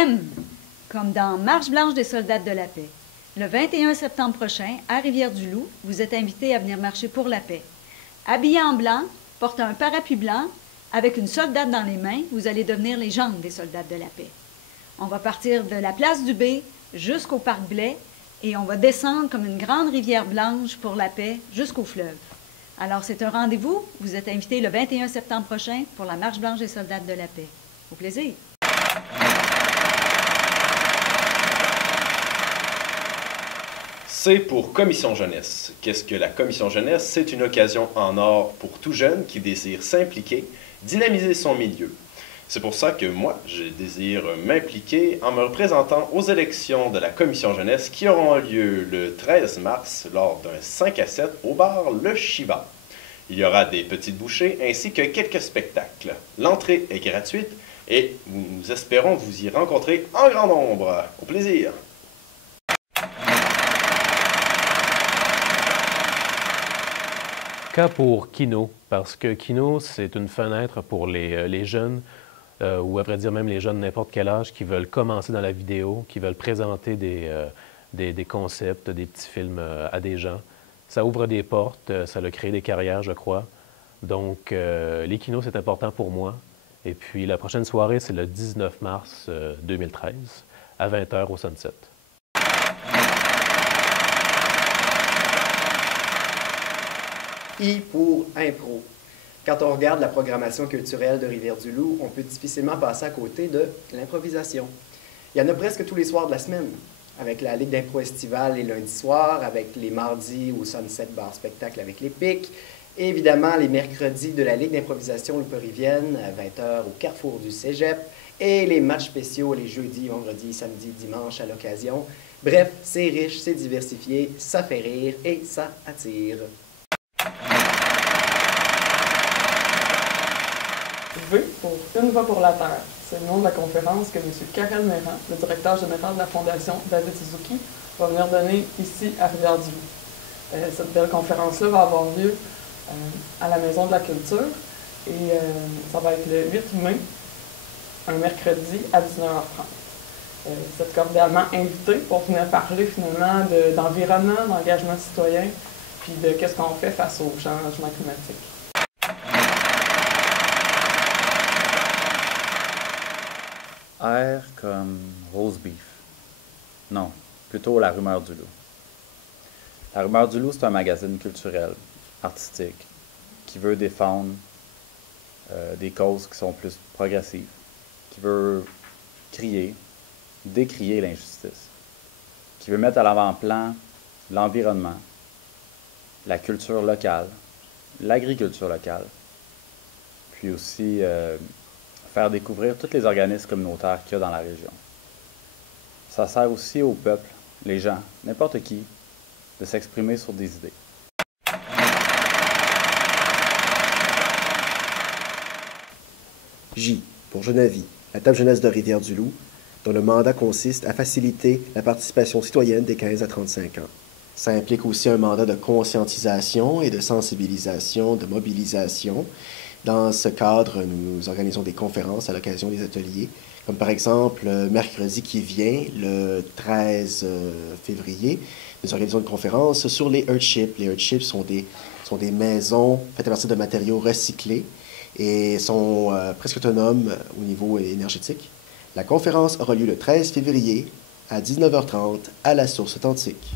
M, comme dans Marche blanche des soldats de la paix. Le 21 septembre prochain, à Rivière-du-Loup, vous êtes invités à venir marcher pour la paix. Habillés en blanc, portant un parapluie blanc, avec une soldate dans les mains, vous allez devenir les jambes des soldats de la paix. On va partir de la place du B jusqu'au parc Blais et on va descendre comme une grande rivière blanche pour la paix jusqu'au fleuve. Alors c'est un rendez-vous, vous êtes invités le 21 septembre prochain pour la Marche blanche des soldats de la paix. Au plaisir! C'est pour Commission Jeunesse. Qu'est-ce que la Commission Jeunesse? C'est une occasion en or pour tout jeune qui désire s'impliquer, dynamiser son milieu. C'est pour ça que moi, je désire m'impliquer en me représentant aux élections de la Commission Jeunesse qui auront lieu le 13 mars lors d'un 5 à 7 au bar Le Shiva. Il y aura des petites bouchées ainsi que quelques spectacles. L'entrée est gratuite et nous espérons vous y rencontrer en grand nombre. Au plaisir! Cas pour Kino, parce que Kino, c'est une fenêtre pour les jeunes, ou à vrai dire même les jeunes de n'importe quel âge qui veulent commencer dans la vidéo, qui veulent présenter des concepts, des petits films à des gens. Ça ouvre des portes, ça a créé des carrières, je crois. Donc, les Kinos, c'est important pour moi. Et puis, la prochaine soirée, c'est le 19 mars 2013, à 20h au Sunset. I pour impro. Quand on regarde la programmation culturelle de Rivière-du-Loup, on peut difficilement passer à côté de l'improvisation. Il y en a presque tous les soirs de la semaine, avec la Ligue d'impro estivale les lundis soirs, avec les mardis au Sunset Bar Spectacle avec les Pics, et évidemment les mercredis de la Ligue d'improvisation Louperivienne à 20h au Carrefour du Cégep, et les matchs spéciaux les jeudis, vendredis, samedis, dimanches à l'occasion. Bref, c'est riche, c'est diversifié, ça fait rire et ça attire. V pour Une voix pour la Terre. C'est le nom de la conférence que M. Karel Méran, le directeur général de la Fondation David Suzuki, va venir donner ici à Rivière-du-Loup. Cette belle conférence-là va avoir lieu à la Maison de la Culture et ça va être le 8 mai, un mercredi à 19h30. Vous êtes cordialement invités pour venir parler finalement d'environnement, d'engagement citoyen, puis de qu'est-ce qu'on fait face au changement climatique. R comme Rose Beef. Non, plutôt La Rumeur du Loup. La Rumeur du Loup, c'est un magazine culturel, artistique, qui veut défendre des causes qui sont plus progressives, qui veut décrier l'injustice, qui veut mettre à l'avant-plan l'environnement, la culture locale, l'agriculture locale, puis aussi faire découvrir tous les organismes communautaires qu'il y a dans la région. Ça sert aussi au peuple, les gens, n'importe qui, de s'exprimer sur des idées. J pour Jeunavie, la table jeunesse de Rivière-du-Loup, dont le mandat consiste à faciliter la participation citoyenne des 15 à 35 ans. Ça implique aussi un mandat de conscientisation et de sensibilisation, de mobilisation. Dans ce cadre, nous organisons des conférences à l'occasion des ateliers, comme par exemple mercredi qui vient, le 13 février, nous organisons une conférence sur les Earthships. Les Earthships sont des maisons faites à partir de matériaux recyclés et sont presque autonomes au niveau énergétique. La conférence aura lieu le 13 février à 19h30 à la Source Authentique.